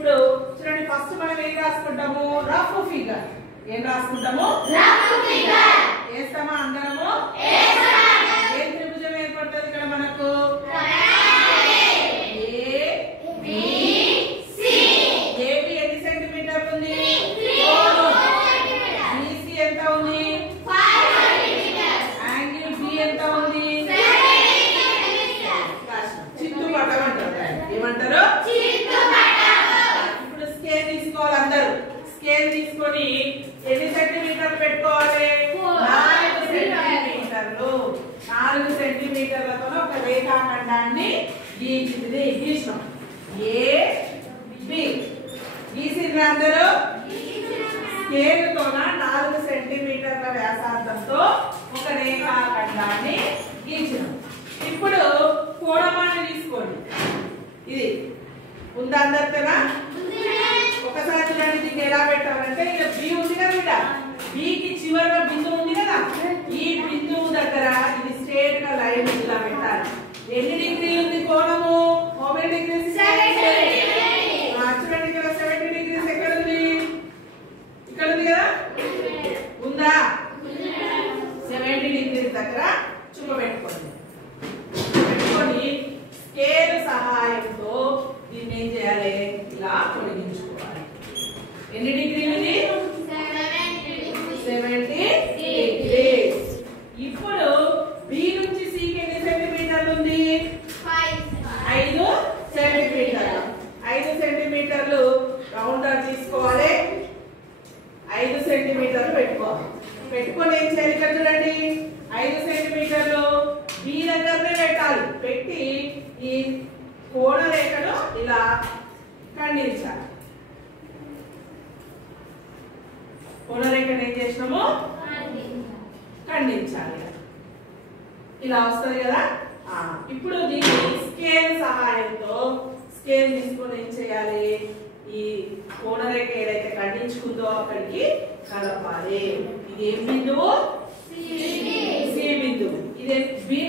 ఇప్పుడు చూడండి ఫస్ట్ మనం ఏం రాసుకుంటాము రఫ్ ఫిగర్ ఏం రాసుకుంటాము వేస్తామా అందరము ఏం త్రిభుజం ఏర్పడుతుంది ఇక్కడ మనకు ఏబి ఎన్ని సెంటీమీటర్లు ఉంది బీసీ ఎంత ఉంది యాంగిల్ బి ఎంత ఉంది చిత్తుపటం అంటారు ఏమంటారు ఇప్పుడు స్కేల్ తీసుకోవాలి అందరూ స్కేల్ తీసుకొని ఎన్ని సెంటీమీటర్లు పెట్టుకోవాలి 4 సెంటీమీటర్లు 4 సెంటీమీటర్లతో ఒక రేఖాఖండాన్ని గీసినాం ఏ బి గీసిండ్రా అందరూ స్కేల్ తోన 4 సెంటీమీటర్ల వ్యాసార్థంతో ఒక రేఖాఖండాన్ని గీసినాం ఇప్పుడు కోణమాన్ని తీసుకోండి ఇది ఉందా అందరితోనా ఒకసారి చూడండి దీన్ని ఎలా పెట్టాలంటే ఇక్కడ బి ఉంది కదా ఇక్కడ బికి చివరలో బిందువు ఉంది కదా ఈ బిందువు దగ్గర ఇది స్ట్రైట్ గా లైన్ ఇలా పెట్టాలి ఎన్ని డిగ్రీలు ఉంది కోణము how many degrees 70 చూడండి ఇక్కడ 70 degrees ఎక్కడ ఉంది ఇక్కడ ఉంది కదా ఉందా 70 degrees దగ్గర చూపబెట్టుకోండి పెట్టుకొని స్కేల్ సహాయంతో దీన్ని ఏం చేయాలి ఇలా పొడిగించుకోవాలి ఎన్ని డిగ్రీలు ఉంది 70 degrees ఇప్పుడు బి నుంచి సి కి ఎన్ని సెంటీమీటర్లు ఉంది 5 సెంటీమీటర్లు 5 సెంటీమీటర్లు రౌండర్ తీసుకోవాలి 5 సెంటీమీటర్లు పెట్టుకొని ఏం చేయాలి ఇక్కడ చూడండి 5 సెంటీమీటర్లు బి దగ్గరనే పెట్టాలి పెట్టి ఈ కోణ రేఖను ఇలా ఖండించాలి కోణ రేఖను ఏం చేసినాము ఖండించాలి ఇలా వస్తుంది కదా ఇప్పుడు దీన్ని స్కేల్ సహాయంతో స్కేల్ తీసుకొని ఏం చేయాలి ఈ కోణ రేఖ ఏదైతే ఖండించుకుందో అక్కడికి కలపాలి ఇది ఏం బిందువు సి బిందువు ఇది బి